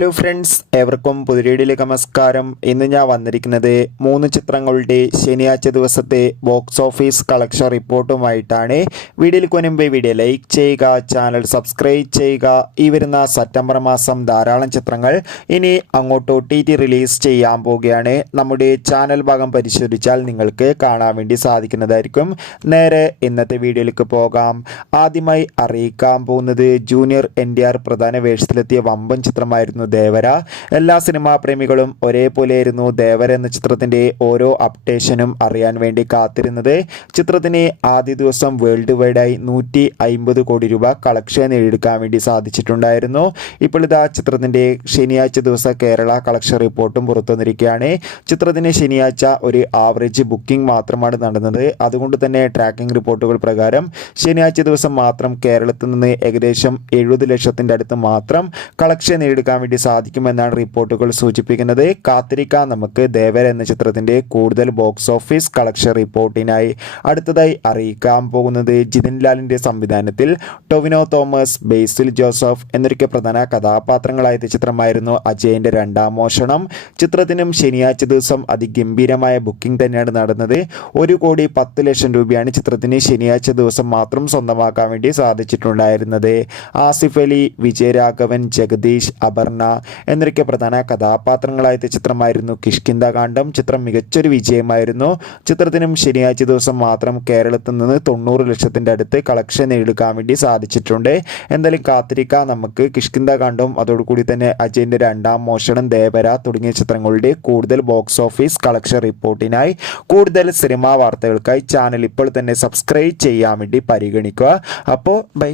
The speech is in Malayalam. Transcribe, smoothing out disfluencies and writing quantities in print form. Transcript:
ഹലോ ഫ്രണ്ട്സ്, ഏവർക്കും പുതിയൊരു നമസ്കാരം. ഇന്ന് ഞാൻ വന്നിരിക്കുന്നത് 3 ചിത്രങ്ങളുടെ ശനിയാഴ്ച ദിവസത്തെ ബോക്സ് ഓഫീസ് കളക്ഷൻ റിപ്പോർട്ടുമായിട്ടാണ്. വീഡിയോയിൽ മുൻപ് വീഡിയോ ലൈക്ക് ചെയ്യുക, ചാനൽ സബ്സ്ക്രൈബ് ചെയ്യുക. ഈ വരുന്ന സെപ്റ്റംബർ മാസം ധാരാളം ചിത്രങ്ങൾ ഇനി അങ്ങോട്ട് OTT റിലീസ് ചെയ്യാൻ പോവുകയാണ്. നമ്മുടെ ചാനൽ ഭാഗം പരിശോധിച്ചാൽ നിങ്ങൾക്ക് കാണാൻ വേണ്ടി സാധിക്കുന്നതായിരിക്കും. നേരെ ഇന്നത്തെ വീഡിയോയിലേക്ക് പോകാം. ആദ്യമായി അറിയിക്കാൻ പോകുന്നത് ജൂനിയർ NTR പ്രധാന വേഷത്തിലെത്തിയ വമ്പൻ ചിത്രമായിരുന്നു ദേവര. എല്ലാ സിനിമാ പ്രേമികളും ഒരേപോലെയായിരുന്നു ദേവര എന്ന ചിത്രത്തിന്റെ ഓരോ അപ്ഡേഷനും അറിയാൻ വേണ്ടി കാത്തിരുന്നത്. ചിത്രത്തിന് ആദ്യ ദിവസം വേൾഡ് വൈഡായി 150 കോടി രൂപ കളക്ഷൻ നേടിയെടുക്കാൻ വേണ്ടി സാധിച്ചിട്ടുണ്ടായിരുന്നു. ഇപ്പോൾ ഇതാ ചിത്രത്തിന്റെ ശനിയാഴ്ച ദിവസം കേരള കളക്ഷൻ റിപ്പോർട്ടും പുറത്തു വന്നിരിക്കുകയാണ്. ചിത്രത്തിന് ശനിയാഴ്ച ഒരു ആവറേജ് ബുക്കിംഗ് മാത്രമാണ് നടന്നത്. അതുകൊണ്ട് തന്നെ ട്രാക്കിംഗ് റിപ്പോർട്ടുകൾ പ്രകാരം ശനിയാഴ്ച ദിവസം മാത്രം കേരളത്തിൽ നിന്ന് ഏകദേശം 70 ലക്ഷത്തിന്റെ അടുത്ത് മാത്രം കളക്ഷൻ നേടിയെടുക്കാൻ വേണ്ടി സാധിക്കുമെന്നാണ് റിപ്പോർട്ടുകൾ സൂചിപ്പിക്കുന്നത്. കാത്തിരിക്കാൻ നമുക്ക് ദേവര എന്ന ചിത്രത്തിന്റെ കൂടുതൽ ബോക്സ് ഓഫീസ് കളക്ഷൻ റിപ്പോർട്ടിനായി. അടുത്തതായി അറിയിക്കാൻ പോകുന്നത് ജിതിൻ ലാലിന്റെ സംവിധാനത്തിൽ ടൊവിനോ തോമസ്, ബേസിൽ ജോസഫ് എന്നൊക്കെ പ്രധാന കഥാപാത്രങ്ങളായ ചിത്രമായിരുന്നു അജയന്റെ രണ്ടാം മോഷണം. ചിത്രത്തിനും ശനിയാഴ്ച ദിവസം അതിഗംഭീരമായ ബുക്കിംഗ് തന്നെയാണ് നടന്നത്. 1,10 ലക്ഷം രൂപയാണ് ചിത്രത്തിന് ശനിയാഴ്ച ദിവസം മാത്രം സ്വന്തമാക്കാൻ വേണ്ടി സാധിച്ചിട്ടുണ്ടായിരുന്നത്. ആസിഫ് അലി, വിജയരാഘവൻ, ജഗദീഷ്, അപർണ എന്നൊക്കെ പ്രധാന കഥാപാത്രങ്ങളായ ചിത്രമായിരുന്നു കിഷ്കിന്ധാകാന്ഡം. ചിത്രം മികച്ചൊരു വിജയമായിരുന്നു. ചിത്രത്തിനും ശനിയാഴ്ച ദിവസം മാത്രം കേരളത്തിൽ നിന്ന് 90 ലക്ഷത്തിന്റെ അടുത്ത് കളക്ഷൻ നേടിയെടുക്കാൻ വേണ്ടി സാധിച്ചിട്ടുണ്ട്. എന്തായാലും കാത്തിരിക്കാൻ നമുക്ക് കിഷ്കിന്ധാകാന്ഡവും അതോടുകൂടി തന്നെ അജയന്റെ രണ്ടാം മോഷണം, ദേവര തുടങ്ങിയ ചിത്രങ്ങളുടെ കൂടുതൽ ബോക്സ് ഓഫീസ് കളക്ഷൻ റിപ്പോർട്ടിനായി. കൂടുതൽ സിനിമാ വാർത്തകൾക്കായി ചാനൽ ഇപ്പോൾ തന്നെ സബ്സ്ക്രൈബ് ചെയ്യാൻ വേണ്ടി പരിഗണിക്കുക. അപ്പോൾ ബൈ.